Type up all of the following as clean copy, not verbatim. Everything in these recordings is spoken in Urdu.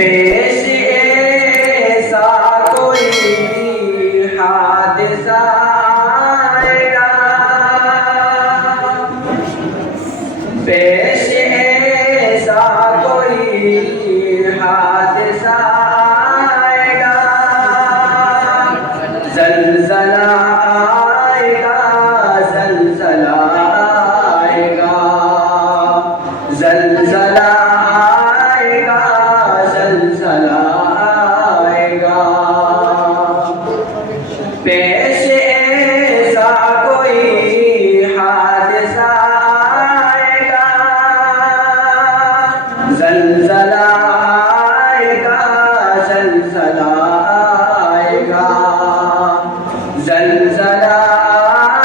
پیش ایسا کوئی حادثہ آئے گا، پیش ایسا کوئی حادثہ آئے گا، زلزلہ آئے گا، زلزلہ آئے گا، زلزلہ آئے گا، زلزلہ آئے گا، پیش ایسا کوئی حادثہ آئے گا، زلزلہ آئے گا، زلزلہ آئے گا، زلزلہ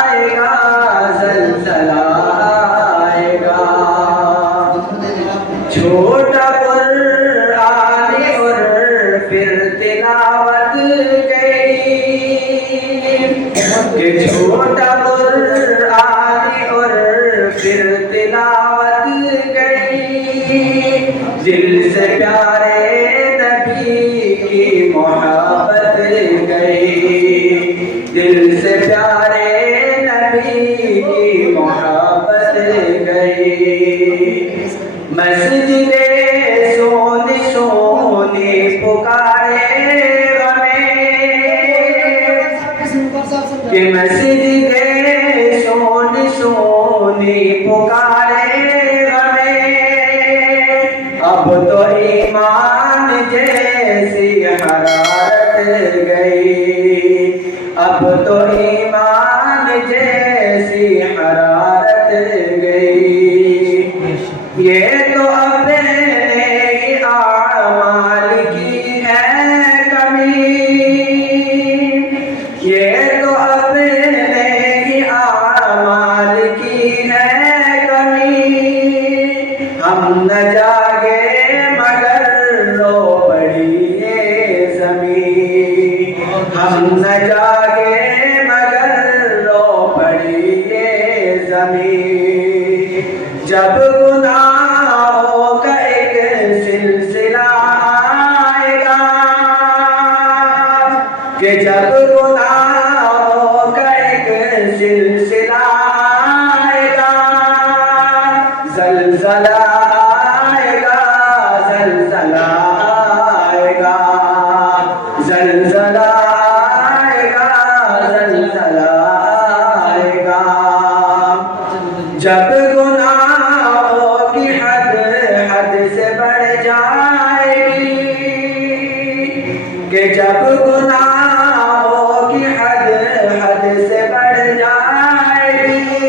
آئے گا، زلزلہ آئے گا، چھوٹا قرآن اور پھر تلاوت گئی، کہ چھوٹا قرآن اور پھر تلاوت گئی، دل سے پیارے نبی کی محبت گئی، دل سے پیارے نبی کی محبت گئی، مسجد سونی سونی پکارے ہمیں، کہ مسجد سونی سونی پکارے ہمیں، اب تو ایمان جیسی حرارت گئی، اب تو ایمان جیسی حرارت گئی، یہ تو اپنے ہی اعمال کی ہے کمی، یہ تو اپنے ہی اعمال کی ہے کمی، ہم نہ جاگے مگر رو پڑی یہ زمین، ہم نہ جاگے مگر رو پڑی یہ زمین، جب گناہوں کا ایک سلسلہ آئے گا، کہ جب گناہوں کا ایک سلسلہ آئے گا، زلزلہ آئے گا، زلزلہ آئے گا، زلزلہ آئے گا، زلزلہ آئے گا، جب گناہوں کی حد سے بڑھ جائے گی، کہ جب گناہوں کی حد سے بڑھ جائے گی،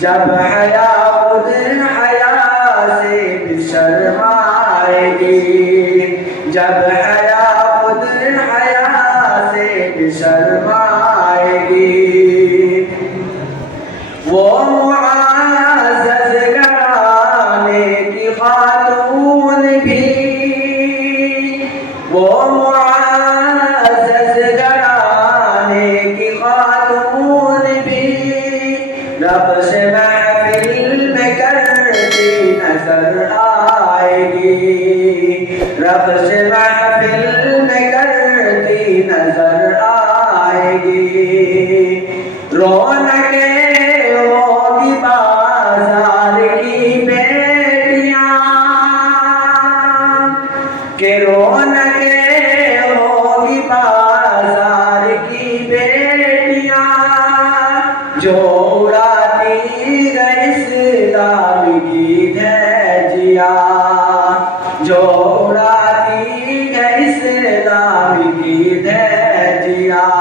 جب حیا خود حیا سے بھی شرمائے گی، جب حیا خود حیا سے بھی شرمائے گی، وہ معزز گھرانے کی خاتون بھی، وہ معزز گھرانے کی خاتون بھی، رقص محفل میں کرتی نظر آئے گی، رقص محفل میں کرتی نظر آئے گی، رونقیں ہوگی بازار کی بیٹیاں، کہ رونقیں ہوگی بازار کی بیٹیاں، جو اڑاتی گئی اسلام کی دھجیاں، جو اڑاتی گئی اسلام کی دھجیاں،